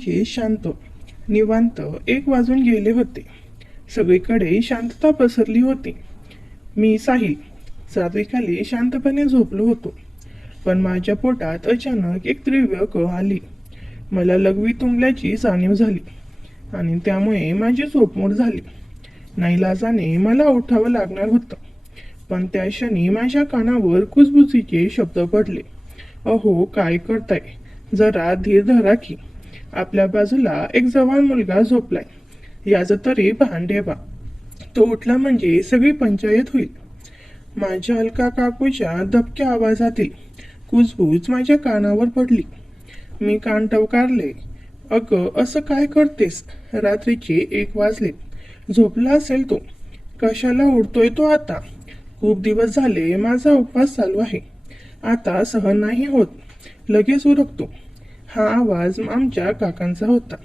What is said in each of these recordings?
म्हणजे शांत निवांत 1 वाजून गेले होते. सगळीकडे शांतता पसरली होती. मी साहिल चादरीखाली शांतपणे झोपलो होतो. पण माझ्या पोटात अचानक एक तीव्र कळ आली. मला लघवी तुंबल्याची जाणीव झाली आणि त्यामुळे माझी झोपमोड झाली. नाईलाजाने मला उठावं लागणार होतं. पण त्या क्षणी माझ्या कानावर कुजबुजीचे शब्द पडले. अहो काय करताय, जरा धीर धरा की. आपल्या बाजूला एक जवान मुलगा झोपलाय, याचं तरी भान ठेवा. तो उठला म्हणजे सगळी पंचायत होईल. माझ्या अलका काकूच्या दबक्या आवाजातील कुजबूज माझ्या कानावर पडली. मी कान टवकारले. अगं असं काय करतेस, रात्रीचे 1 वाजले. झोपला असेल तो, कशाला उडतोय तो आता. खूप दिवस झाले माझा उपवास चालू आहे, आता सहन नाही होत, लगेच उरकतो. हा आवाज आमच्या काकांचा होता.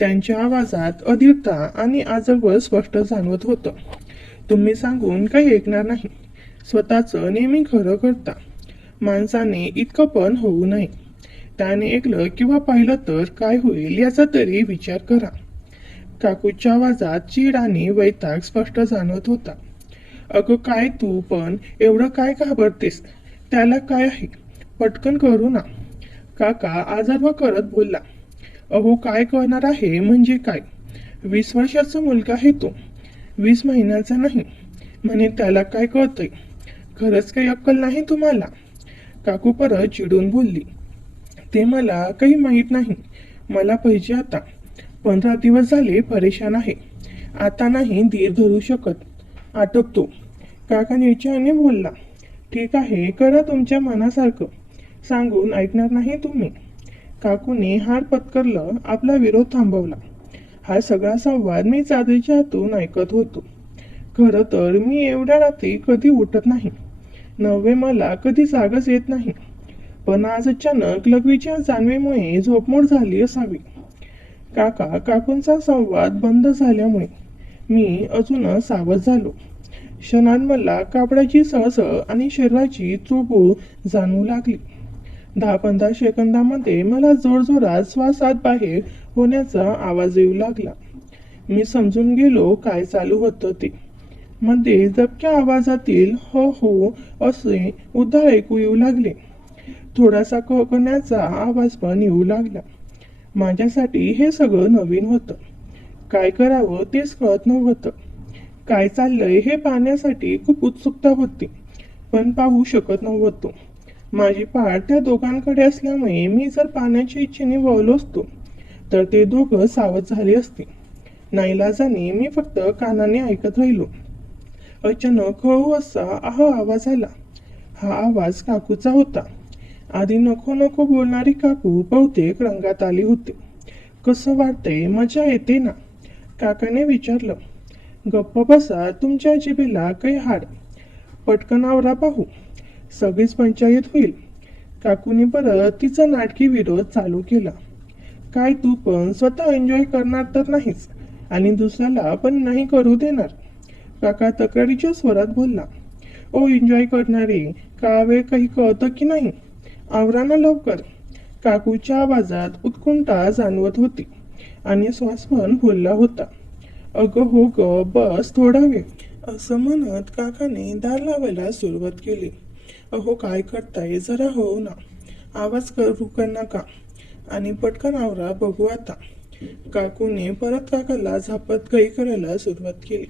त्यांच्या आवाजात अधीरता आणि आजवर स्पष्ट जाणवत होतं. तुम्ही सांगून काही ऐकणार नाही, स्वतःचं नेहमी खरं करता. माणसाने इतकं पण होऊ नये. त्याने ऐकलं किंवा पाहिलं तर काय होईल याचा तरी विचार करा. काकूच्या आवाजात चीड आणि वैताग स्पष्ट जाणवत होता. अगं काय तू पण एवढं काय घाबरतेस, त्याला काय आहे, पटकन करू ना. काका आजारवा करत बोलला. अहो काय करणार आहे म्हणजे काय, 20 वर्षाचा मुलगा आहे तो, 20 महिन्याचा नाही म्हणे, त्याला काय कळतंय. खरंच काही अक्कल नाही तुम्हाला. काकू परत चिडून बोलली. ते मला काही माहीत नाही, मला पाहिजे आता. 15 दिवस झाले परेशान आहे, आता नाही धीर धरू शकत, आटपतो. काका निर्चयाने बोलला. ठीक आहे, करा तुमच्या मनासारखं, सांगून ऐकणार नाही तुम्ही. काकूने हात पत्करलं, आपला विरोध थांबवला. हा सगळा संवाद मी चादरीच्या आतून ऐकत होतो. खरं तर मी एवढ्या रात्री कधी उठत नाही, नव्हे मला कधी जागच येत नाही. पण आज अचानक लघवीच्या जाणीवेमुळे झोपमोड झाली असावी. काकूंचा संवाद बंद झाल्यामुळे मी अजूनच सावध झालो. क्षणात मला कापडाची सळसळ आणि शरीराची चुळबुळ जाणवू लागली. 10-15 सेकंदामध्ये मला जोरजोरात श्वास आत बाहेर होण्याचा आवाज येऊ लागला. मी समजून गेलो काय चालू होतं ते. मध्ये दबक्या आवाजातील हो हो असे उद्गार ऐकू येऊ लागले. थोडासा कळकण्याचा आवाज पण येऊ लागला. माझ्यासाठी हे सगळं नवीन होतं. काय करावं तेच कळत नव्हतं. काय चाललंय हे पाहण्यासाठी खूप उत्सुकता होती, पण पाहू शकत नव्हतो. माझी पाठ त्या दोघांकडे असल्यामुळे मी जर पाहण्याच्या इच्छेने वळलो असतो तर ते दोघं सावध झाले असते. नाईलाजाने मी फक्त कानाने ऐकत राहिलो. अचानक हळू असा हा आवाज आला. हा आवाज काकूचा होता. आधी नको नको बोलणारी काकू बहुतेक रंगात आली होती. कसं वाटतंय, मजा येते ना, काकाने विचारलं. गप्प बसा, तुमच्या जिभेला काही हाड, पटकन आवरा पाहू, सगळीच पंचायत होईल. काकूने परत तिचा नाटकी विरोध चालू केला. काय तू पण स्वतः एन्जॉय करणार तर नाहीच आणि दुसऱ्याला पण नाही करू देणार. काका तक्रारीच्या स्वरात बोलला. ओ एन्जॉय करणारे, का वेळ काही कळतं की नाही, आवरा ना लवकर. काकूच्या आवाजात उत्कंठा जाणवत होती आणि श्वास पण फुलला होता. अगं हो ग, बस थोडा वेळ, असं म्हणत काकाने दार लावायला सुरुवात केली. अहो काय करताय, जरा हो ना, आवाज करू का नका आणि पटकन आवरा बघू आता. काकूने परत काकाला झापत घाई करायला सुरुवात केली.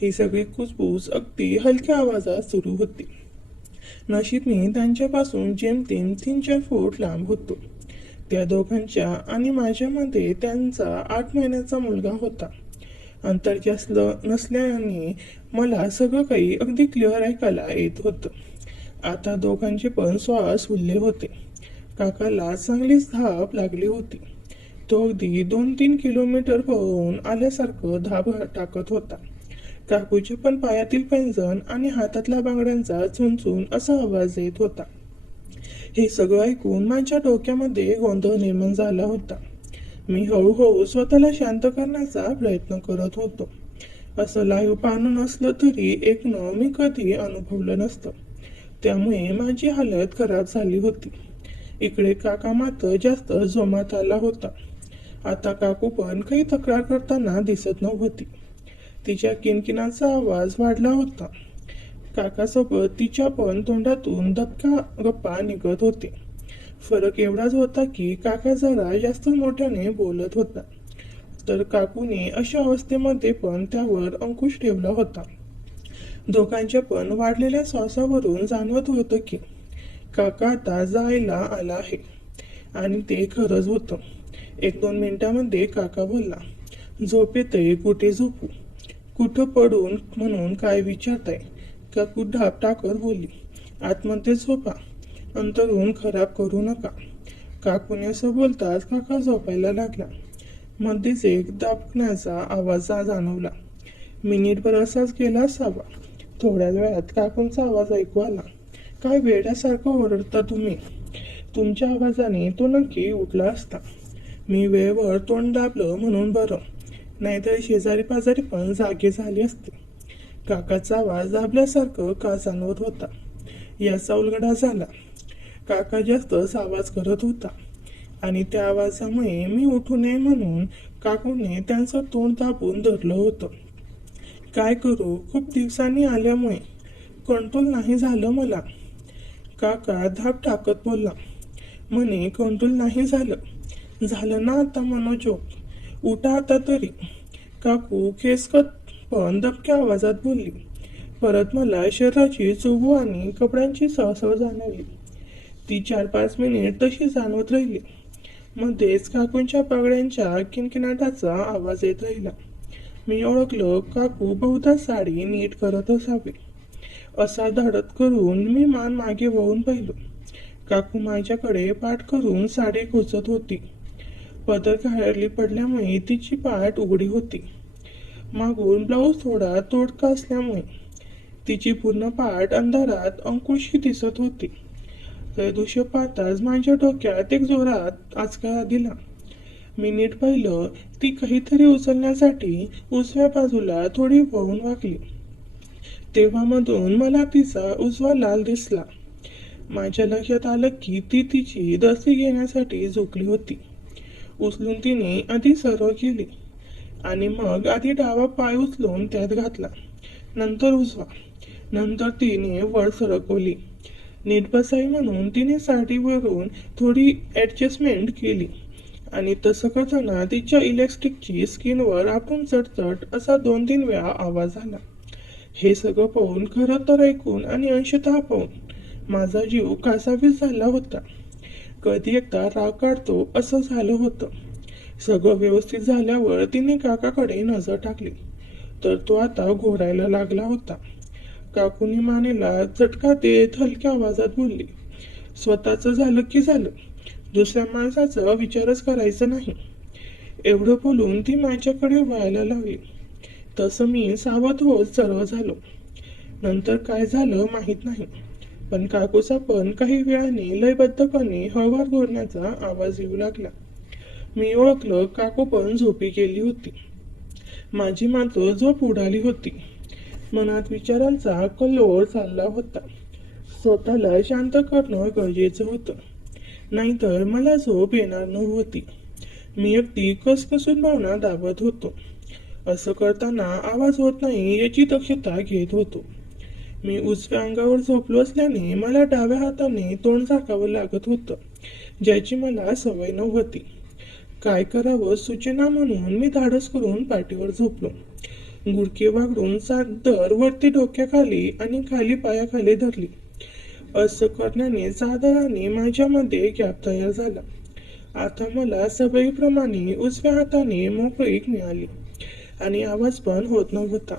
ही सगळी कुजबूज अगदी हलक्या आवाजात सुरू होती. नशीब मी त्यांच्यापासून जेमतेम 3-4 फूट लांब होतो. त्या दोघांच्या आणि माझ्यामध्ये त्यांचा 8 महिन्याचा मुलगा होता. अंतर जास्त नसल्याने मला सगळं काही अगदी क्लिअर ऐकायला येत होतं. आता दोघांचे पण श्वास फुलले होते. काकाला चांगलीच धाप लागली होती. तो अगदी 2-3 किलोमीटर पळून आल्यासारखं धाप टाकत होता. काकूच्या पण पायातील पैंजण आणि हातातल्या बांगड्यांचा चुनचुन असा आवाज येत होता. हे सगळं ऐकून माझ्या डोक्यामध्ये गोंधळ निर्माण झाला होता. मी हळूहळू स्वतःला शांत करण्याचा प्रयत्न करत होतो. असं लाईव्ह पाहणं नसलं तरी ऐकणं मी कधी अनुभवलं नसतं, त्यामुळे माझी हालत खराब झाली होती. इकडे काका मात्र जास्त जोमात आला होता. आता काकू पण काही तक्रार करताना दिसत नव्हती. तिच्या किणकिणाचा आवाज वाढला होता. काकासोबत तिच्या पण तोंडातून दबका गप्पा निघत होते. फरक एवढाच होता की काका जरा जास्त मोठ्याने बोलत होता, तर काकूने अशा अवस्थेमध्ये पण त्यावर अंकुश ठेवला होता. दोघांच्या पण वाढलेल्या श्वासावरून जाणवत होतं की काका आता जायला आला आहे. आणि ते खरंच होतं. 1-2 मिनिटांमध्ये काका बोलला, झोप येतंय, कुठे झोपू, कुठं पडून म्हणून काय विचारताय. काकू ढाप टाकत बोलली, आतमध्ये झोपा, अंतरून खराब करू नका. काकूने असं बोलताच काका झोपायला लागला. मध्येच एक दाबण्याचा आवाज जाणवला. मिनिटभर असाच गेला असावा. थोड्या वेळात काकूंचा आवाज ऐकू आला. काय वेड्यासारखं ओरडता तुम्ही. तुमच्या आवाजाने तो नक्की उठला असता. मी वेळेवर तोंड दाबलं म्हणून बरं, नाहीतर शेजारी पाजारी पण जागे झाले असते. काकाचा आवाज दाबल्यासारखं का जाणवत होता याचा उलगडा झाला. काका जास्तच आवाज करत होता आणि त्या आवाजामुळे मी उठू नये म्हणून काकूने त्यांचं तोंड दाबून धरलं होतं. काय करू, खूप दिवसांनी आल्यामुळे कंट्रोल नाही झालं मला. काका धाप टाकत बोलला, म्हणे कंट्रोल नाही झालं ना आता मनोजोग, उठा आता तरी. काकू खेचकत पण दबक्या आवाजात बोलली. परत मला शरीराची चुबू आणि कपड्यांची सळसळ जाणवली. ती 4-5 मिनिट तशी जाणवत राहिली. मध्येच काकूंच्या पागड्यांच्या किणकिणाटाचा आवाज येत राहिला. मी ओळखलं, काकू बहुधा साडी नीट करत असावी. असा धडक करून मी मान मागे वळून पाहिलो. काकू माझ्याकडे पाठ करून साडी खोचत होती. पदर खाली पडल्यामुळे तिची पाठ उघडी होती. मागून ब्लाऊज थोडा तोडका असल्यामुळे तिची पूर्ण पाठ अंधारात अंकुशी दिसत होती. ते दृश्य पाहताच माझ्या डोक्यात एक जोरात आचका दिला. मी नीट पाहिलं, ती काहीतरी उचलण्यासाठी उजव्या बाजूला थोडी वळून वाकली. तेव्हा मधून मला तिचा उजवा लाल दिसला. माझ्या लक्षात आलं की ती तिची दसी घेण्यासाठी झुकली होती. उचलून तिने आधी सरळ केली आणि मग आधी डावा पाय उचलून त्यात घातला, नंतर उजवा, नंतर तिने वर सरकवली. नीट बसावी म्हणून तिने साडीवरून थोडी ॲडजस्टमेंट केली आणि तसं करताना तिच्या इलेक्ट्रिकची स्किनवर आपण चटचट असा 2-3 वेळा आवाज आला. हे सगळं पाहून, खरं तर ऐकून आणि अंशतः पाहून माझा जीव कासावीस झाला होता. कधी एकदा राग काढतो असं झालं होतं. सगळं व्यवस्थित झाल्यावर तिने काकाकडे नजर टाकली तर तो आता घोरायला लागला होता. काकूने मानेला झटका देत हलक्या आवाजात बोलली, स्वतःचं झालं की झालं, दुसऱ्या माणसाचा विचारच करायचा नाही. एवढं बोलून ती माझ्याकडे वळायला लागली. तसं मी सावध होत सर्व झालो. नंतर काय झालं माहीत नाही, पण काकूचा पण काही वेळाने लयबद्धपणे हळूवार घोरण्याचा आवाज येऊ लागला. मी ओळखलं, काकू पण झोपी गेली होती. माझी मात्र झोप उडाली होती. मनात विचारांचा कल्लोळ चालला होता. स्वतःला शांत करणं गरजेचं होतं, नाहीतर मला झोप येणार नव्हती. मी अगदी कसकसून भावना दाबत होतो. असं करताना आवाज होत नाही याची दक्षता घेत होतो. मी उजव्या अंगावर झोपलो असल्याने मला डाव्या हाताने तोंड झाकावं लागत होतं, ज्याची मला सवय नव्हती. काय करावं सूचना म्हणून मी धाडस करून पाठीवर झोपलो. गुडके वागडून चादर वरती डोक्याखाली आणि खाली पायाखाली धरली. असं करण्याने चादराने माझ्यामध्ये गॅप तयार झाला. आता मला सवयीप्रमाणे उजव्या हाताने मोकळीक मिळाली आणि आवाज पण होत नव्हता.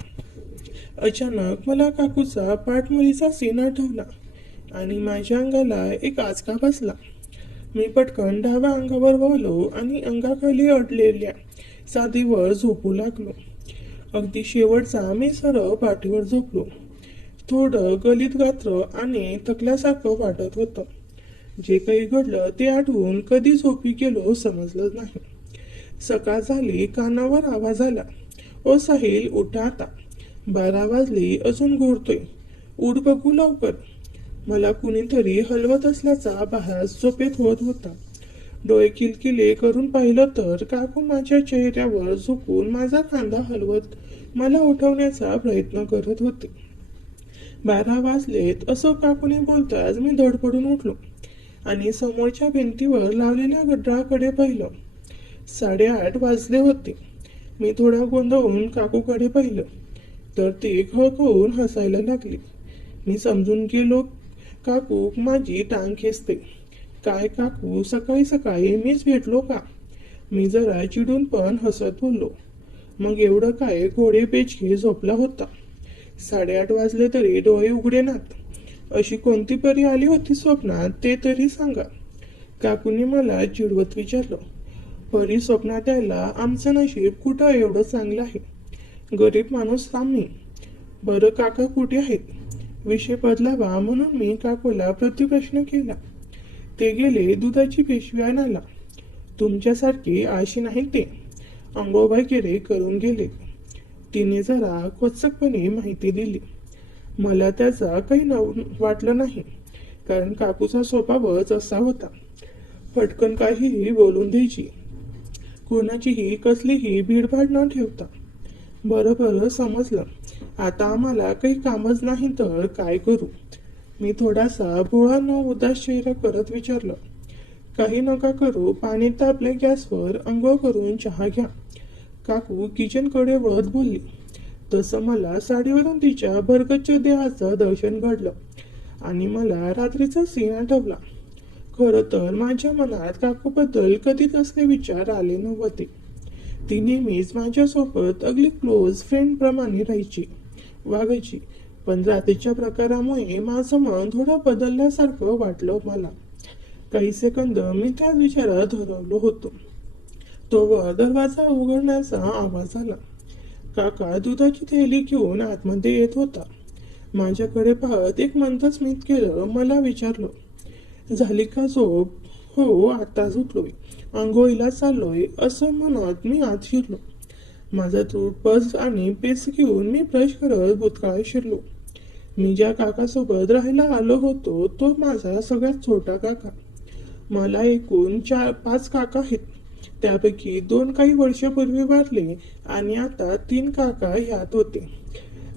अचानक मला काकूचा पाठमोरीचा सीन आठवला आणि माझ्या अंगाला एक आचका बसला. मी पटकन डाव्या अंगावर वळलो आणि अंगाखाली अडलेल्या सादीवर झोपू लागलो. अगदी शेवटचा मी सरळ पाठीवर झोपलो. थोडं गलित गात्र आणि थकल्यासारखं वाटत होतं. जे काही घडलं ते आठवून कधी झोपी गेलो समजलंच नाही. सकाळ झाली. कानावर आवाज आला, ओ साहिल, उठा आता, 12 वाजले, अजून घोरतोय, उठ बघू लवकर. मला कुणीतरी हलवत असल्याचा भास झोपेत होत होता. डोळे किलकिले करून पाहिलं तर काकू माझ्या चेहऱ्यावर झुकून माझा खांदा हलवत मला उठवण्याचा प्रयत्न करत होते. 12 वाजलेत असं काकूने बोलताच मी धडपडून उठलो आणि समोरच्या भिंतीवर लावलेल्या गड्राकडे पाहिलं. 8:30 वाजले होते. मी थोडा गोंधळून काकूकडे पाहिलं तर ती खळखळून हसायला लागली. मी समजून गेलो काकू माझी टांग खेचते. काय काकू, सकाळी सकाळी मीच भेटलो का? मी जरा चिडून पण हसत बोललो. मग एवढं काय घोडे पेचके झोपला होता? 8:30 वाजले तरी डोळे उघडेनात. अशी कोणती परी आली होती स्वप्नात ते तरी सांगा. काकूने मला चिडवत विचारलं. परी स्वप्नात यायला आमचं नशीब कुठं एवढं चांगलं आहे. गरीब माणूस आम्ही. बरं काका कुठे आहेत? विषय बदलावा म्हणून मी काकूला प्रतिप्रश्न केला. ते गेले दुधाची पिशवी आणायला. तुमच्यासारखी आळशी नाही ते. अंघोळ वगैरे करून गेले. तिने जरा खोचकपणे माहिती दिली. मला त्याचा काही वाटलं नाही, कारण काकूचा स्वभावच असा होता. पटकन काहीही बोलून द्यायची, कोणाचीही कसलीही भीडभाड न ठेवता. बरं समजलं. आता आम्हाला काही कामच नाही तर काय करू? मी थोडासा भोळा न उदास चेहरा करत विचारलं. काही नका करू, पाणी तापले गॅसवर, अंघोळ करून चहा घ्या. काकू किचनकडे वळत बोलली. तसं मला साडीवरून तिच्या भरगच्च देहाचं दर्शन घडलं आणि मला रात्रीचा सीन आठवला. खरं तर माझ्या मनात काकूबद्दल कधीच असले विचार आले नव्हते. ती नेहमीच माझ्यासोबत अगदी क्लोज फ्रेंड प्रमाणे राहायची, वागायची. पण रात्रीच्या प्रकारामुळे माझं मन थोडं बदलल्यासारखं वाटलं मला. काही सेकंद मी त्याच विचारात हरवलो होतो. तोवर दरवाजा उघडण्याचा आवाज आला. काका दुधाची थैली घेऊन आतमध्ये येत होता. माझ्याकडे पाहत एक मंद स्मित केलं. मला विचारलं, झाली का झोप? हो, आताच उठलोय, आंघोळीला चाललोय असं म्हणत मी आत शिरलो. माझा टूथब्रश आणि पेस्ट घेऊन मी ब्रश करत भूतकाळात शिरलो. मी ज्या काकासोबत राहायला आलो होतो तो माझा सगळ्यात छोटा काका. मला एकूण 4-5 काका आहेत. त्यापैकी 2 काही वर्षापूर्वी वारले आणि आता 3 काका ह्यात होते.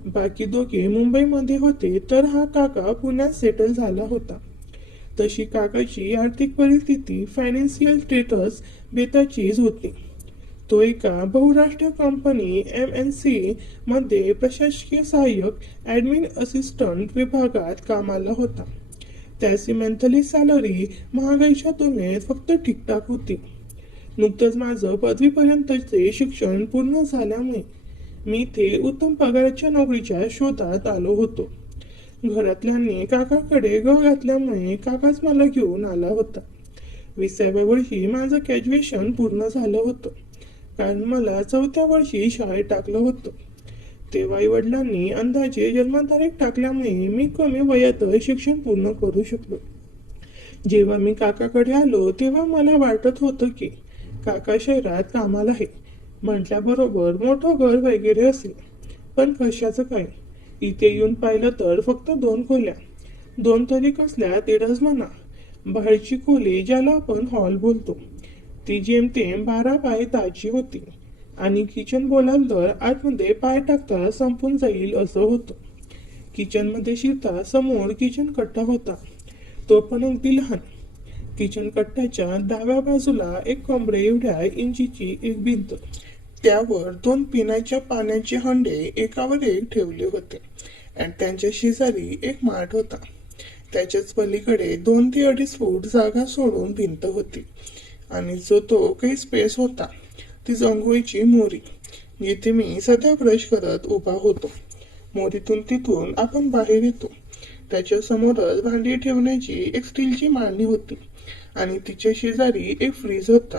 बाकी दोघे मुंबईमध्ये होते, तर हा काका पुण्यात सेटल झाला होता. तशी काकाची आर्थिक परिस्थिती, फायनान्शियल स्टेटस बेताचीच होती. तो एका बहुराष्ट्रीय कंपनी MNC मध्ये प्रशासकीय सहाय्यक ॲडमिन असिस्टंट विभागात कामाला होता. त्याची मंथली सॅलरी महागाईच्या तुलनेत फक्त ठीकठाक होती. नुकतंच माझं पदवीपर्यंतचे शिक्षण पूर्ण झाल्यामुळे मी ते उत्तम पगाराच्या नोकरीच्या शोधात आलो होतो. घरातल्यांनी काकाकडे घातल्यामुळे काकाच मला घेऊन आला होता. 20व्या वर्षी माझं ग्रॅज्युएशन पूर्ण झालं होतं, कारण मला 4थ्या वर्षी शाळेत टाकलं होतं. तेव्हा आईवडिलांनी अंदाजे जन्मतारीख टाकल्यामुळे मी कमी वयातच शिक्षण पूर्ण करू शकलो. जेव्हा मी काकाकडे आलो तेव्हा मला वाटत होतं की काका शहरात कामाला आहे म्हटल्याबरोबर मोठं घर वगैरे असेल, पण कशाचं काय. इथे येऊन पाहिलं तर फक्त 2 खोल्या, 2 तरी कसल्या तेढच म्हणा. बाहेरची खोली, ज्याला आपण हॉल बोलतो, ती जेमतेम 12 बाय 10ची होती आणि किचन बोलाल तर आतमध्ये पाय टाकता संपून जाईल असं होतं. किचनमध्ये शिरता समोर किचन कट्टा होता, तो पण अगदी लहान. किचन कट्ट्याच्या डाव्या बाजूला 1 कमरे एवढ्या इंचीची एक भिंत, त्यावर 2 पिण्याच्या पाण्याचे हंडे एकावर एक ठेवले होते आणि त्यांच्या शेजारी एक माठ होता. त्याच्याच पलीकडे 2 ते 2.5 फूट जागा सोडून भिंत होती आणि जो तो काही स्पेस होता ती अंघोळीची मोरी, जिथे मी सध्या ब्रश करत उभा होतो. मोरीतून तिथून आपण बाहेर येतो. त्याच्या समोरच भांडी ठेवण्याची एक स्टीलची मांडणी होती आणि तिच्या शेजारी एक फ्रीज होता.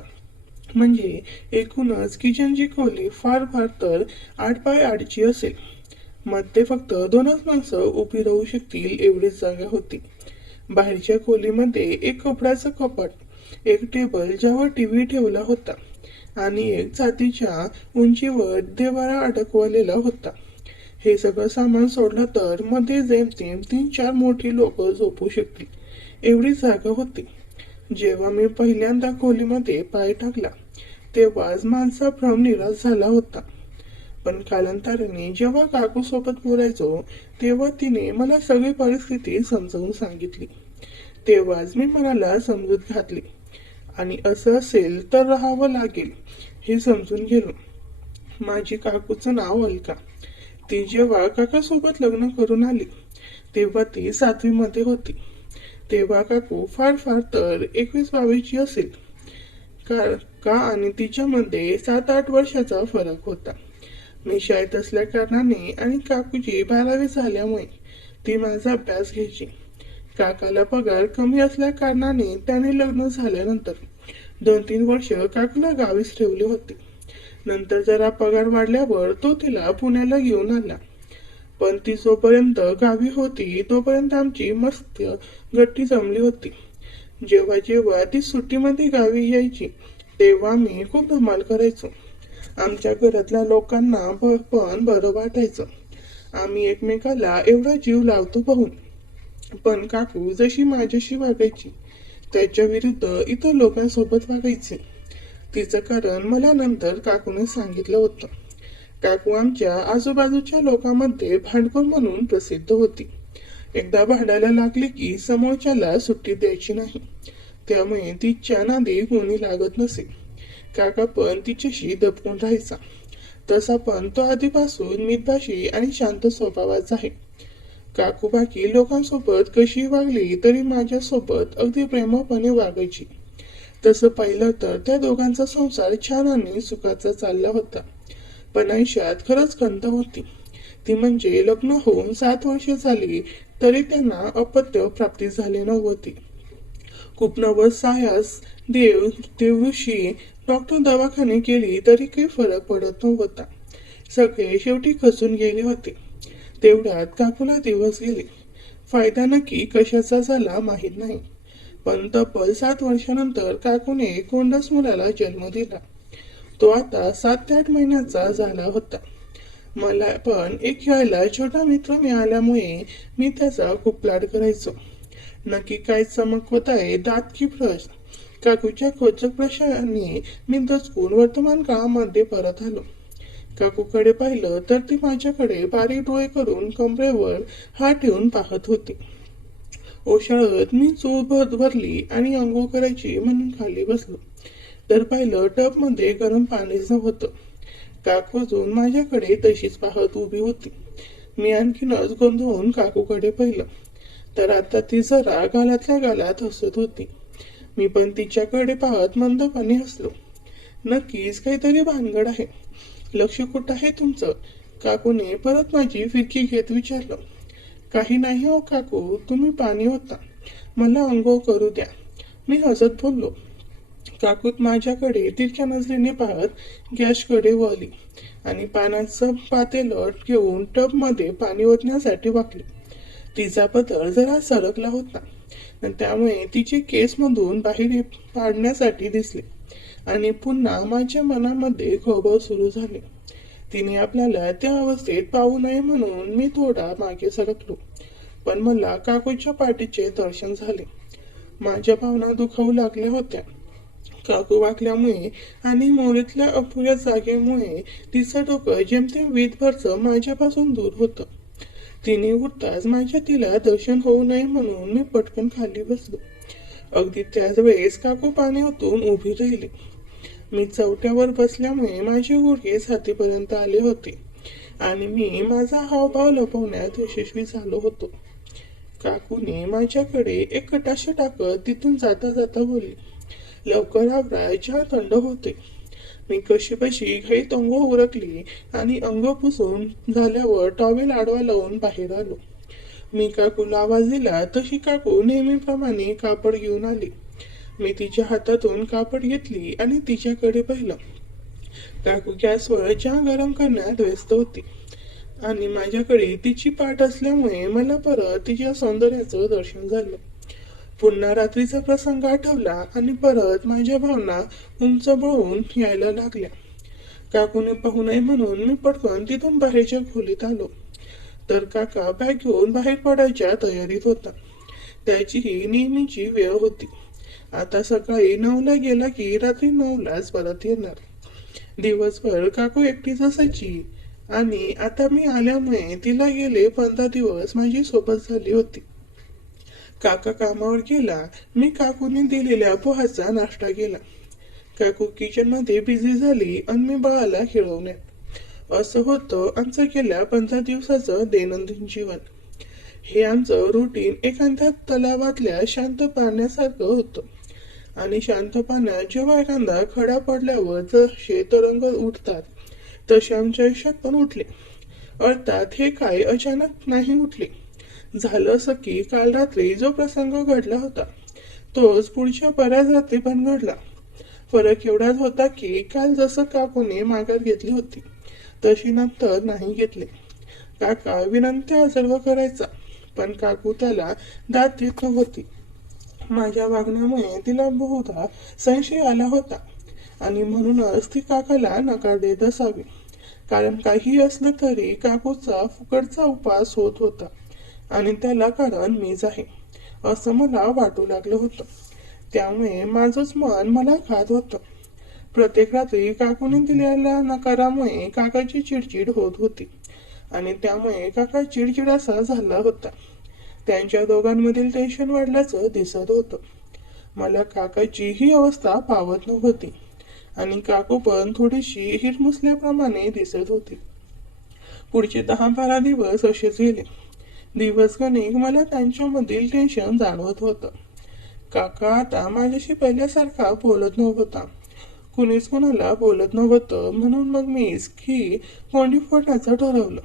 म्हणजे एकूणच किचनची खोली फार तर 8 बाय 8ची असेल. मध्ये फक्त 2च माणसं उभी राहू शकतील एवढीच जागा होती. बाहेरच्या खोलीमध्ये एक कपड्याचं कपाट, एक टेबल ज्यावर टीव्ही ठेवला होता आणि एक छातीच्या उंचीवर देवारा अडकवलेला होता. हे सगळं सामान सोडलं तर मध्ये जेमतेम 3-4 मोठी लोक झोपू शकतील एवढी जागा होती. जेव्हा मी पहिल्यांदा खोलीमध्ये पाय टाकला तेव्हाच माझा भ्रम निराश झाला होता. पण कालांतराने जेव्हा काकू सोबत बोलायचो तेव्हा तिने मला सगळी परिस्थिती समजावून सांगितली. तेव्हाच मी मनाला समजूत घातली आणि असं असेल तर राहावं लागेल हे समजून गेलो. माझी काकूचं नाव अलका. ती जेव्हा काकासोबत लग्न करून आली तेव्हा ती 7वी मध्ये होती. तेव्हा काकू फार फार तर 21-22ची असेल. का आणि तिच्यामध्ये 7-8 वर्षाचा फरक होता. मी शाळेत असल्या कारणाने आणि काकूची 12वी झाल्यामुळे ती माझा अभ्यास घ्यायची. काकाला पगार कमी असल्या कारणाने त्याने लग्न झाल्यानंतर 2-3 वर्ष काकूला गावीच ठेवले होते. नंतर जरा पगार वाढल्यावर तो तिला पुण्याला घेऊन आला. पण ती जोपर्यंत गावी होती तोपर्यंत आमची मस्त गट्टी जमली होती. जेव्हा जेव्हा ती सुट्टीमध्ये गावी यायची तेव्हा मी खूप धमाल करायचो. आमच्या घरातल्या लोकांना पण बरं वाटायचं. आम्ही एकमेकाला एवढा जीव लावतो पाहून. पण काकू जशी माझ्याशी वागायची त्याच्या विरुद्ध इतर लोकांसोबत वागायची. तिचं कारण मला नंतर काकूने सांगितलं होतं. काकू आमच्या आजूबाजूच्या लोकांमध्ये भांडखोर म्हणून प्रसिद्ध होती. एकदा भांडायला लागली की समोरच्याला सुट्टी द्यायची नाही. त्यामुळे तिच्या नादी कोणी लागत नसे. काका पण तिच्याशी दबकून राहायचा. तसा पण तो आधीपासून मितभाषी आणि शांत स्वभावाचा आहे. काकू बाकी लोकांसोबत कशी वागली तरी माझ्यासोबत अगदी प्रेमपणे वागायची. तसं पाहिलं तर त्या दोघांचा संसार छान आणि सुखाचा चालला होता. पण आयुष्यात खरंच खंत होती. ती म्हणजे लग्न होऊन 7 वर्षे झाली तरी त्यांना अपत्य प्राप्ती झाली नव्हती. खूप नवस सायास देवऋषी डॉक्टर दवाखाने केली तरी काही फरक पडत नव्हता. सगळे शेवटी खचून गेले होते. तेवढ्यात काकूला दिवस गेले. फायदा नक्की कशाचा झाला माहीत नाही. पण तब्बल 7 वर्षानंतर काकूने कोंडस मुलाला जन्म दिला. तो आता 7 ते 8 महिन्याचा झाला होता. मला पण एक खेळायला छोटा मित्र मिळाल्यामुळे मी त्याचा खूप लाड करायचो. नक्की काय चमकवत आहे दात की ब्रश? काकूच्या खोचक प्रश्नाने मी दचकून वर्तमान काळामध्ये परत आलो. काकूकडे पाहिलं तर ती माझ्याकडे बारीक डोळे करून कमरेवर हात ठेवून पाहत होती. ओशाळत मी चूळ भरली आणि अंघोळ करायची म्हणून खाली बसलो तर पाहिलं टबमध्ये गरम पाणीच नव्हतं. काकू अजून माझ्याकडे तशीच पाहत उभी होती. मी आणखीनच गोंधळून काकूकडे पाहिलं तर आता ती जरा गालातल्या गालात हसत होती. मी पण तिच्याकडे पाहत मंदपणे हसलो. नक्कीच काहीतरी भानगड आहे. लक्ष कुठं आहे तुमचं? काकूने परत माझी फिरकी घेत विचारलं. काही नाही हो काकू, तुम्ही पाणी होता, मला अंघोळ करू द्या, मी हसत बोललो. काकूत माझ्याकडे तिरक्या नजरेने पाहत गॅसकडे वळली आणि पाण्याचं पातेलं घेऊन टबमध्ये पाणी ओतण्यासाठी वाकली. तिचा पदर जरा सरकला होता आणि त्यामुळे तिचे केस मधून बाहेर पाडण्यासाठी दिसले आणि पुन्हा माझ्या मनामध्ये खळबळ सुरू झाली. तिने आपल्याला त्या अवस्थेत पाहू नये म्हणून मी थोडा मागे सरकलो. पण मला काकूच्या पाठीचे दर्शन झाले. माझ्या भावना दुखावू लागल्या होत्या. काकू वाकल्यामुळे आणि मोरीतल्या अपुऱ्या जागेमुळे तिचं डोकं जेमतेम वीटभरचं माझ्यापासून दूर होतं. तिने उठताच माझ्या तिला दर्शन होऊ नये म्हणून मी पटकन खाली बसलो. अगदी त्याच वेळेस काकू पाणी ओतून उभी राहिली. मी चौट्यावर बसल्यामुळे माझे गुडघे छातीपर्यंत आले होते आणि मी माझा हावभाव लपवण्यात यशस्वी झालो होतो. काकूने माझ्याकडे एक कटाक्ष टाकत तिथून जाता जाता बोलली, लवकर आवरा, चहा थंड होते. मी कशीबशी घाईत अंघोळ उरकली आणि अंग पुसून झाल्यावर टॉवेल आडवा लावून बाहेर आलो. मी काकूला आवाज दिला तशी काकू नेहमीप्रमाणे कापड घेऊन आली. मी तिच्या हातातून कापड घेतली आणि तिच्याकडे पाहिलं. काकू गॅसवर चहा गरम करण्यात व्यस्त होती आणि माझ्याकडे तिची पाठ असल्यामुळे मला परत तिच्या सौंदर्याचं दर्शन झालं. पुन्हा रात्रीचा प्रसंग आठवला आणि परत माझ्या भावना उंचबळून यायला लागल्या. काकूने पाहू नये म्हणून मी पटकन तिथून बाहेरच्या खोलीत आलो तर काका बॅग घेऊन बाहेर पडायच्या तयारीत होता. त्याची ही नेहमीची वेळ होती. आता सकाळी 9ला गेला की रात्री 9लाच परत येणार. दिवसभर काकू एकटीच असायची आणि आता मी आल्यामुळे तिला गेले 15 दिवस माझी सोबत झाली होती. काका कामावर गेला. मी काकूने दिलेल्या पोहाचा नाश्ता केला. काकू किचन मध्ये बिझी झाली आणि मी बाळाला खेळवण्यात. असं होतं आमचं गेल्या 15 दिवसाचं दैनंदिन जीवन. हे आमचं रुटीन एखाद्या तलावातल्या शांत पाण्यासारखं होतं. आणि शांत पाण्यात जेव्हा एखादा खडा पडल्यावर जसे तरंग उठतात तसे आमच्या आयुष्यात पण उठले. अर्थात हे काय अचानक नाही उठले. झालं असं की काल रात्री जो प्रसंग घडला होता तोच पुढच्या बऱ्याच रात्री पण घडला. फरक एवढाच होता की काल जसं काकूने माघार घेतली होती तशी नंतर नाही घेतली. काका विनंत्या सर्व करायचा पण काकू त्याला दाद देत नव्हती. माझ्या वागण्यामुळे तिला बहुधा संशय आला होता आणि म्हणूनच ती काकाला नकार देत असावी. कारण काही असलं तरी काकूचा फुकटचा उपास होत होता आणि त्याला कारण मीच आहे असं मला वाटू लागलं होतं. त्यामुळे माझंच मन मला खात होतं. प्रत्येक रात्री काकूने दिलेल्या नकारामुळे काकाची चिडचिड होत होती आणि त्यामुळे काका चिडचिडासा झाला होता. त्यांच्या दोघांमधील टेन्शन वाढल्याचं दिसत होतं. मला काकाची ही अवस्था पावत नव्हती आणि काकू पण थोडीशी हिरमुसल्याप्रमाणे दिसत होती. पुढचे 10-12 दिवस असेच गेले. दिवस गणिक मला त्यांच्यामधील टेन्शन जाणवत होतं. काका आता माझ्याशी पहिल्यासारखा बोलत नव्हता. कुणीच कुणाला बोलत नव्हतं म्हणून मग मीच की कोंडी फोडण्याचं ठरवलं.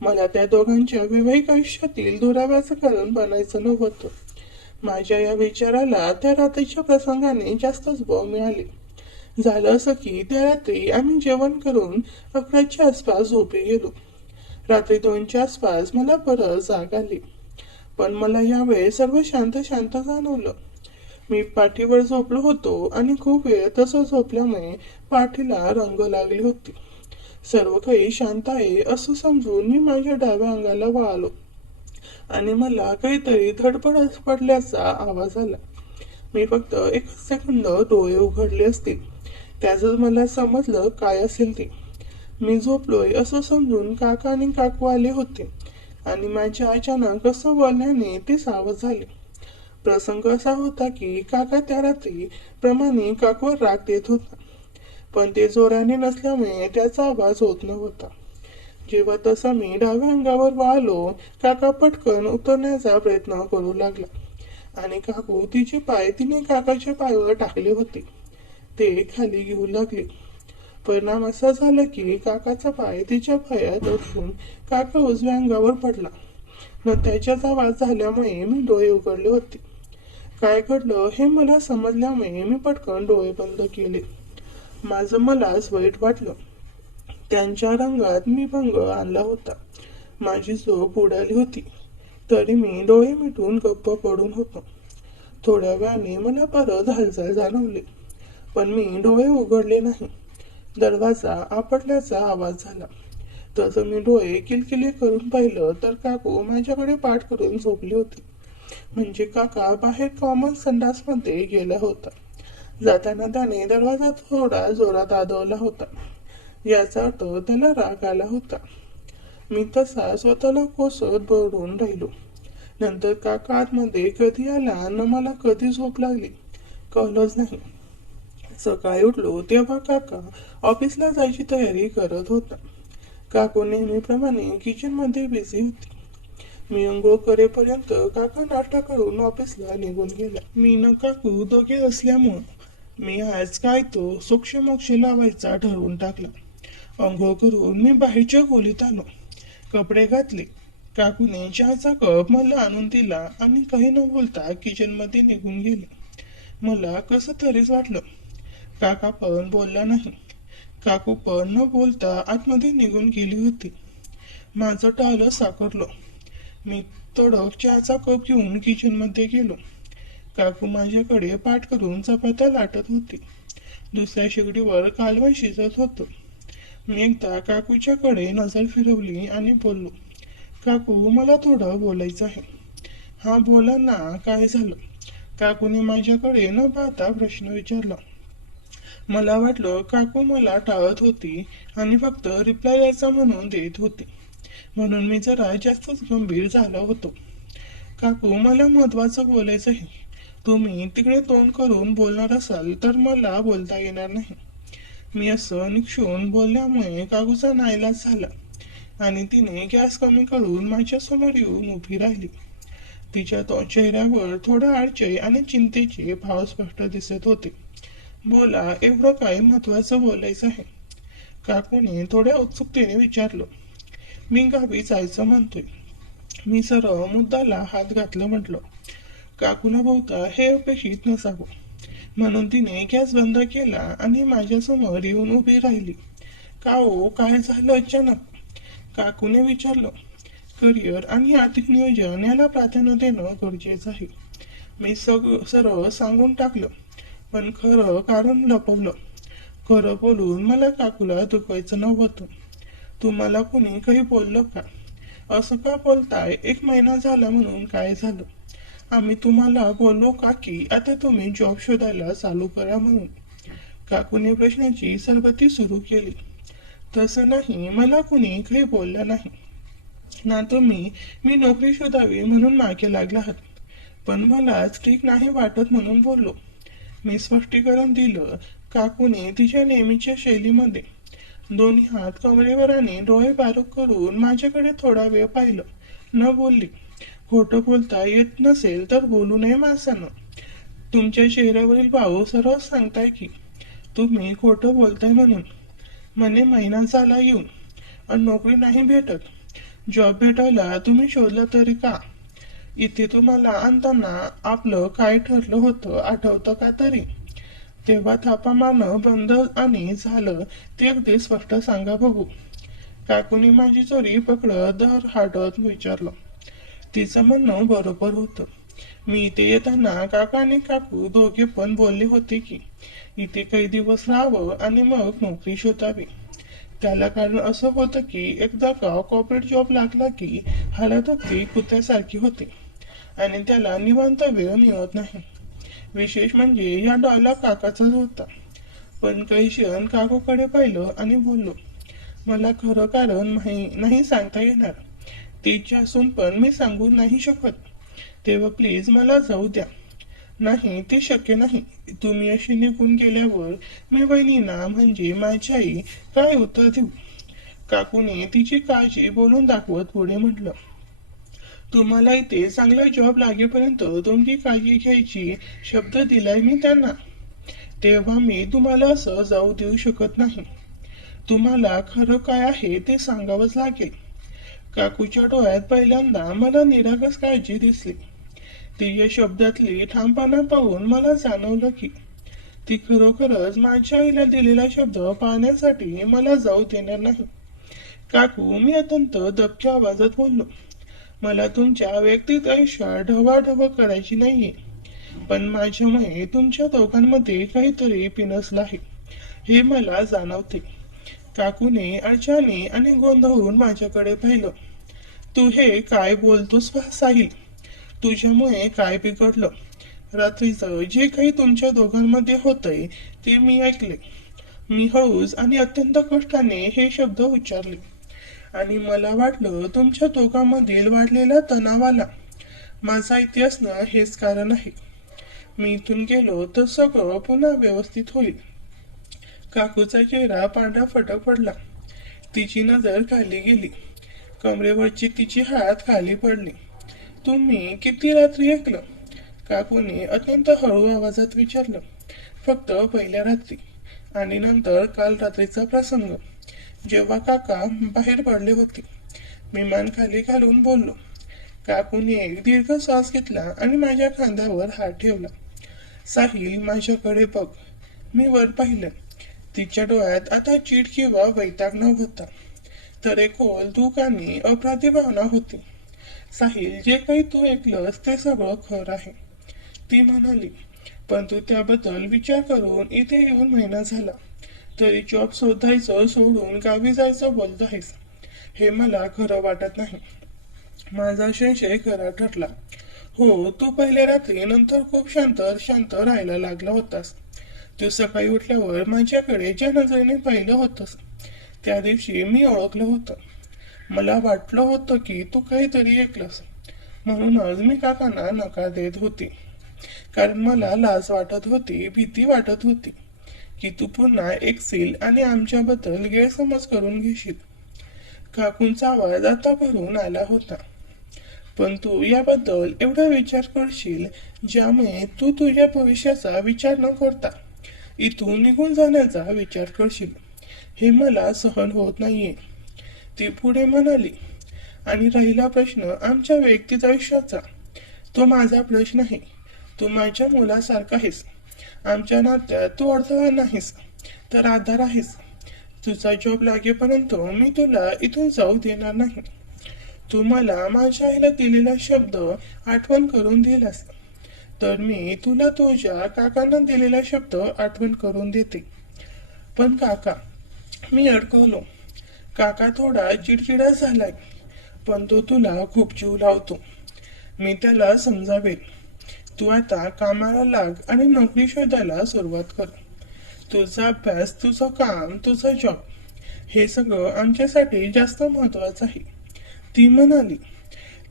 मला त्या दोघांच्या वैवाहिक आयुष्यातील दुराव्याचं कारण बनायचं नव्हतं. माझ्या या विचाराला त्या रात्रीच्या प्रसंगाने जास्तच बळ मिळाली. झालं असं की त्या रात्री आम्ही जेवण करून 11च्या आसपास झोपी गेलो. रात्री 2च्या आसपास मला परत जाग आली पण मला यावेळेस सर्व शांत शांत जाणवलं. मी पाठीवर झोपलो होतो आणि खूप वेळ तसं झोपल्यामुळे पाठीला रंग लागली होती. सर्व काही शांत आहे असं समजून मी माझ्या डाव्या अंगाला वळालो आणि मला काहीतरी धडपड पडल्याचा आवाज आला. मी फक्त 1 सेकंद डोळे उघडले असतील. त्यातच मला समजलं काय असेल ते. मी झोपलोय असं समजून काका आणि काकू आले होते आणि माझ्या अचानक असं बोलण्याने ते सावध झाले. प्रसंग असा होता की काका त्या रात्री प्रमाणे काकूवर राग देत होता पण ते जोराने नसल्यामुळे त्याचा आवाज होत नव्हता. जेव्हा तसा मी डाव्या अंगावर वाळलो काका पटकन उतरण्याचा प्रयत्न करू लागला आणि काकू तिचे पाय तिने काकाच्या पायावर टाकले होते. ते खाली घेऊ लागले. परिणाम असा झाला की काकाचा पाय तिच्या पायात अडकून काका उजव्या अंगावर पडला न त्याच्याच आवाज झाल्यामुळे मी डोळे उघडले होते. काय घडलं हे मला समजल्यामुळे मी पटकन डोळे बंद केले. माझं मलाच वाईट वाटलं. त्यांच्या रंगात मी भंग आणला होता. माझी झोप उडाली होती तरी मी डोळे मिटून गप्प पडून होतो. थोड्या वेळाने मला परत हालचाल जाणवली पण मी डोळे उघडले नाही. दरवाजा आपटल्याचा आवाज झाला. तसं मी डोळे किलकिले करून पाहिलं तर काकू माझ्याकडे पाठ करून झोपली होती. म्हणजे काका बाहेर कॉमन संडासमध्ये गेला होता. जाताना त्याने दरवाजा थोडा जोरात आदळला होता. याचा अर्थ त्याला राग आला होता. मी तसा स्वतःला कोसत बडून राहिलो. नंतर काका आतमध्ये कधी आला न मला कधी झोप लागली कळलंच नाही. सकाळी उठलो तेव्हा काका ऑफिसला जायची तयारी करत होता. काकू नेहमीप्रमाणे किचन मध्ये बिझी होती. मी अंघोळ करेपर्यंत काका नाश्ता करून ऑफिसला निघून गेला. मी न काकू दोघे असल्यामुळं मी आज काय तो सोक्षमोक्ष लावायचा ठरवून टाकला. अंघोळ करून मी बाहेरच्या खोलीत आलो. कपडे घातले. काकूने चहाचा कप मला आणून दिला आणि काही न बोलता किचन मध्ये निघून गेले. मला कसं तरीच वाटलं. काका पण बोलला नाही. काकू पण न बोलता आतमध्ये निघून गेली होती. माझं टाळं साकारलं. मी तडक चहाचा कप घेऊन किचन मध्ये गेलो. काकू माझ्याकडे पाठ करून चपात्या लाटत होती. दुसऱ्या शेगडीवर कालवण शिजत होतं. मी एकदा काकूच्याकडे नजर फिरवली आणि बोललो, काकू मला थोडं बोलायचं आहे. हा बोला ना, काय झालं? काकूने माझ्याकडे न पाहता प्रश्न विचारला. मला वाटलं काकू मला टाळत होती आणि फक्त रिप्लाय द्यायचा म्हणून देत होती, म्हणून मी जरा जास्तच गंभीर झालो होतो. काकू, मला महत्वाचं बोलायचं आहे. तुम्ही तिकडे तोंड करून बोलणार असाल तर मला बोलता येणार नाही. मी असं निक्षून बोलल्यामुळे काकूचा नाईलाज झाला आणि तिने गॅस कमी करून माझ्या समोर येऊन उभी राहिली. तिच्या चेहऱ्यावर थोडा अडचण आणि चिंतेचे भाव स्पष्ट दिसत होते. बोला, एवढं काय महत्वाचं बोलायचं आहे? काकूने थोड्या उत्सुकतेने विचारलं. मी गावी जायचं म्हणतोय. मी सरळ मुद्दाला हात घातलं म्हटलं. काकूला बहुता हे अपेक्षित नसावं, म्हणून तिने गॅस बंद केला आणि माझ्यासमोर येऊन उभी राहिली. का हो, काय झालं अचानक? काकूने विचारलं. करिअर आणि आर्थिक नियोजन याला प्राधान्य देणं गरजेचं आहे. मी सरळ सांगून टाकलं, पण खरं कारण लपवलं. खरं बोलून मला काकूला दुखवायचं नव्हतं. तुम्हाला कोणी काही बोललं का? असं का बोलताय? 1 महिना झाला म्हणून काय झालं? आम्ही तुम्हाला बोललो का की आता तुम्ही जॉब शोधायला चालू करा म्हणून? काकूने प्रश्नाची सरबत्ती सुरू केली. तसं नाही, मला कुणी काही बोललं नाही ना. मी नोकरी शोधावी म्हणून मागे लागला आहात, पण मला ठीक नाही वाटत म्हणून बोललो. मी स्पष्टीकरण दिलं. काकूने तिच्या नेहमीच्या शैलीमध्ये दोन्ही हात कमरेवर आणि डोळे बारीक करून माझ्याकडे थोडा वेळ पाहिलं. न बोलली. खोटं बोलता येत नसेल तर बोलू नये माणसानं. तुमच्या चेहऱ्यावरील भाव सरळ सांगताय की तुम्ही खोटं बोलताय म्हणून. म्हणे महिना झाला येऊन आणि नोकरी नाही भेटत. जॉब भेटायला तुम्ही शोधलं तरी का? इथे तुम्हाला आणताना आपलं काय ठरलं होतं आठवतं का तरी? तेव्हा थापा मारणं बंद आणि झालं ते अगदी स्पष्ट सांगा बघू. काकूने माझी चोरी पकडत दर हाटत विचारलं. तिचं म्हणणं बरोबर होतं. मी इथे येताना काका आणि काकू दोघे पण बोलले होते की इथे काही दिवस राहावं आणि मग नोकरी शोधावी. त्याला कारण असं होतं की एकदा का कॉर्पोरेट जॉब लागला की हालत अगदी कुत्र्यासारखी होते आणि त्याला निवांत वेळ मिळत नाही. विशेष म्हणजे या डॉला काकाचाच होता. पण काही क्षण काकूकडे पाहिलं आणि बोललो. मला खरं कारण नाही सांगता येणार. ती इच्छा असून पण मी सांगू नाही शकत. तेव्हा प्लीज मला जाऊ द्या. नाही, ते शक्य नाही. तुम्ही अशी निघून गेल्यावर मी वहिनींना म्हणजे माझी आई काय उत्तर देऊ? काकूने तिची काळजी बोलून दाखवत पुढे म्हटलं. तुम्हाला इथे चांगला जॉब लागेपर्यंत तुमची काळजी घ्यायची शब्द दिलाय मी त्यांना. तेव्हा मी तुम्हाला असं जाऊ देऊ शकत नाही. तुम्हाला खरं काय आहे ते सांगावंच लागेल. काकूच्या डोळ्यात पहिल्यांदा मला निरागस काळजी दिसली. तिच्या शब्दातली ठामपणा पाहून मला जाणवलं की ती खरोखरच माझ्या आईला दिलेला शब्द पाळण्यासाठी मला जाऊ देणार नाही. काकू, मी अत्यंत दबक्या आवाजात बोललो. मला तुमच्या व्यक्तिगत आयुष्यात ढवाढव करायची नाहीये, पण माझ्यामुळे तुमच्या दोघांमध्ये काहीतरी पिनसलं आहे हे मला जाणवते. काकूने अडचणी आणि गोंधळून माझ्याकडे पाहिलं. तू हे काय बोलतोस साहिल? तुझ्यामुळे काय बिघडलं? रात्रीचं जे काही तुमच्या दोघांमध्ये होतंय ते मी ऐकले. मी हळूच आणि अत्यंत कष्टाने हे शब्द उच्चारले आणि मला वाटलं तुमच्या दोघांमधील वाढलेला तणावाला माझा इथे असणं हेच कारण आहे. मी इथून गेलो तर सगळं पुन्हा व्यवस्थित होईल. काकूचा चेहरा पांढरा फटक पडला. तिची नजर खाली गेली. कमरेवरची तिची हात खाली पडली. तुम्ही किती रात्री ऐकलं? काकूने अत्यंत हळू आवाजात विचारलं. फक्त पहिल्या रात्री आणि नंतर काल रात्रीचा प्रसंग जेव्हा काका बाहेर पडले होते. मी मान खाली घालून बोललो. काकूने एक दीर्घ श्वास घेतला आणि माझ्या खांद्यावर हात ठेवला. साहिल, माझ्याकडे बघ. मी वर पाहिलं. तिच्या डोळ्यात आता चीड किंवा वैताग नव्हता, तर एक खोल दुःख आणि अपराधी भावना होती. साहिल, जे काही तू ऐकलंस ते सगळं खरं आहे, ती म्हणाली. पण तू त्याबद्दल विचार करून इथे येऊन महिना झाला तरी जॉब शोधायचं सोडून गावी जायचं बोलत आहेस. हे मला खरं वाटत नाही. माझा संशय खरा ठरला. हो, तू पहिल्या रात्री नंतर खूप शांत शांत राहायला लागला होतास. तू सकाळी उठल्यावर माझ्याकडे ज्या नजरेने पाहिलं होतंस त्या दिवशी मी ओळखलं होतं. मला वाटलं होतं की तू काहीतरी ऐकलंस. म्हणूनच मी काकांना नकार देत होती. कारण मला लाज वाटत होती, भीती वाटत होती की तू पुन्हा ऐकशील आणि आमच्याबद्दल गैरसमज करून घेशील. काकूंचा आवाज आता भरून आला होता. पण तू याबद्दल एवढा विचार करशील ज्यामुळे तू तुझ्या भविष्याचा विचार न करता इथून निघून जाण्याचा विचार करशील, हे मला सहन होत नाहीये. ती पुढे म्हणाली. आणि राहिला प्रश्न आमच्या वैयक्तिक आयुष्याचा, तो माझा प्रश्न आहे. तू माझ्या मुलासारखा आहेस. आमच्या नात्यात तू अडथळा नाहीस, तर आधार आहेस. तुझा जॉब लागेपर्यंत मी तुला इथून जाऊ देणार नाही. तू मला माझ्या आईला दिलेला शब्द आठवण करून दिलास, तर मी तुला तुझ्या काकांना दिलेला शब्द आठवण करून देते. पण काका, मी अडकवलो. काका थोडा चिडचिडा झालाय, पण तो तुला खूप जीव लावतो. मी त्याला समजावेल. तू आता कामाला लाग आणि नोकरी शोधायला सुरुवात कर. तुझा अभ्यास, तुझं काम, तुझा जॉब, हे सगळं आमच्यासाठी जास्त महत्वाचं आहे, ती म्हणाली.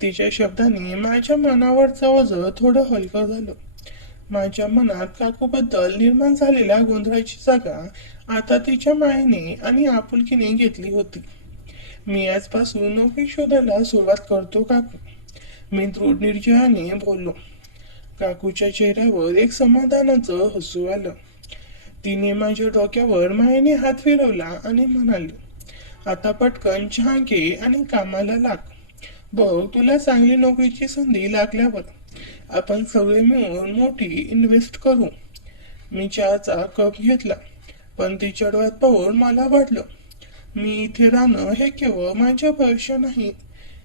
तिच्या शब्दांनी माझ्या मनावरचं ओझं थोडं हलकं झालं. माझ्या मनात काकूबद्दल निर्माण झालेल्या गोंधळाची जागा आता तिच्या मायेने आणि आपुलकीने घेतली होती. मी आजपासून नोकरी शोधायला सुरुवात करतो काकू, मी दृढ निर्जयाने बोललो. काकूच्या चेहऱ्यावर एक समाधानाचं हसू आलं. तिने माझ्या डोक्यावर मायेने हात फिरवला आणि म्हणाली, आता पटकन चहा घे आणि कामाला लाग. बघ, तुला चांगली नोकरीची संधी लागल्यावर आपण सगळे मिळून मोठी इन्व्हेस्ट करू. मी चहाचा कप घेतला, पण तिच्या डोळ्यात पाहून मला वाटलं, मी इथे राहणं हे केवळ माझ्या भविष्य नाही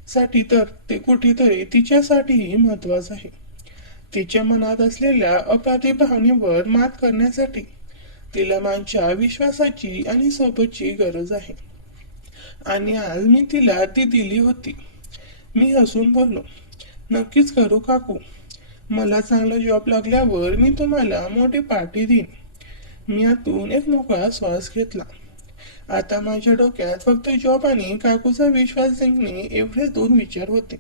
साठी, तर ते कुठेतरी तिच्यासाठीही महत्वाचं आहे. तिच्या मनात असलेल्या अपराधी भावनेवर मात करण्यासाठी तिला माझ्या विश्वासाची आणि सोबतची गरज आहे. आणि आज मी तिला ती दिली होती. मी हसून बोललो, नक्कीच करू काकू. मला चांगला जॉब लागल्यावर मी तुम्हाला मोठी पार्टी देईन. मी आतून एक मोकळा श्वास घेतला. आता माझ्या डोक्यात फक्त जॉब आणि काकूचा विश्वास जिंकणे एवढे दोन विचार होते.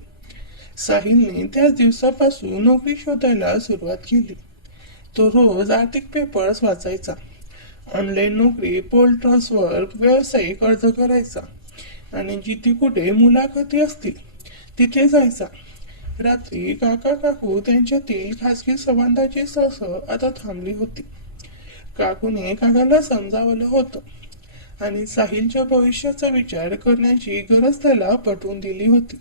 साहिलने त्याच दिवसापासून नोकरी शोधायला सुरुवात केली. तो रोज आर्थिक पेपर्स वाचायचा, ऑनलाईन नोकरी पोर्टल्सवर व्यावसायिक अर्ज करायचा आणि जिथे कुठे मुलाखती असतील तिथे जायचा. रात्री काका काकू त्यांच्यातील खासगी संबंधाची सळसळ आता थांबली होती. काकूने काकाला समजावलं होतं आणि साहिलच्या भविष्याचा विचार करण्याची गरज त्याला पटवून दिली होती.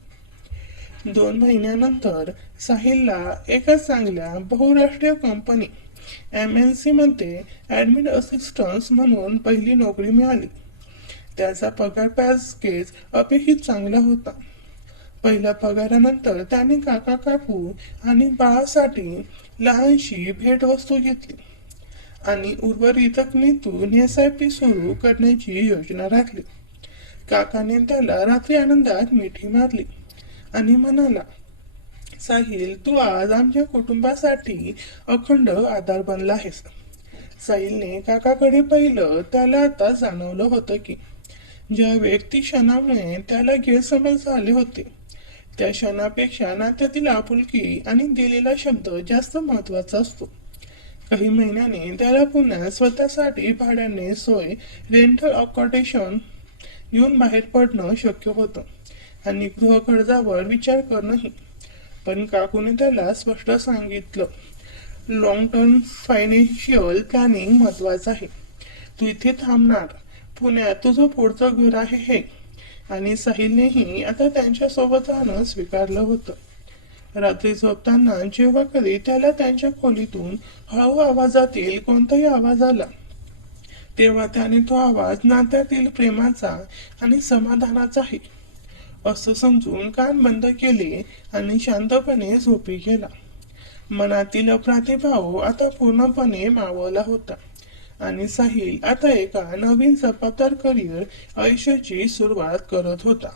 2 महिन्यानंतर साहिलला एका चांगल्या बहुराष्ट्रीय कंपनी MNC मध्ये ऍडमिन असिस्टंट म्हणून पहिली नोकरी मिळाली. त्याचा पगार पॅकेज अपेक्षित चांगला होता. पहिल्या पगारानंतर त्याने काका काकू आणि बाळासाठी लहानशी भेटवस्तू घेतली आणि उर्वरित रकमेतून SIP सुरू करण्याची योजना राखली. काकाने त्याला रात्री आनंदात मिठी मारली आणि म्हणाला, साहिल, तू आज आमच्या कुटुंबासाठी अखंड आधार बनला आहेस. साहिलने काकाकडे पाहिलं. त्याला आता जाणवलं होतं की ज्या व्यक्ती क्षणामुळे त्याला गैरसमज झाले होते त्या क्षणापेक्षा नात्यातील आपुलकी आणि दिलेला शब्द जास्त महत्वाचा असतो. काही महिन्याने त्याला पुन्हा स्वतःसाठी भाड्याने सोय रेंटल अकोमोडेशन येऊन बाहेर पडणं शक्य होतं आणि गृहकर्जावर विचार करणंही. पण काकूने त्याला स्पष्ट सांगितलं, लॉंग टर्म फायनान्शियल प्लॅनिंग महत्वाचं आहे. तू इथे थांबणार, पुण्यात तुझं पुढचं घर आहे हे. आणि साहिलनेही आता त्यांच्यासोबत राहणं स्वीकारलं होतं. रात्री झोपताना जेव्हा कधी त्याला त्यांच्या खोलीतून हळू आवाजातील कोणताही आवाज आला, तेव्हा त्याने तो आवाज नात्यातील प्रेमाचा आणि समाधानाचा आहे असं समजून कान बंद केले आणि शांतपणे झोपी गेला. मनातील अपराधी भाव आता पूर्णपणे मावळला होता आणि साहिल आता एका नवीन जबाबदार करिअर आयुष्याची सुरुवात करत होता.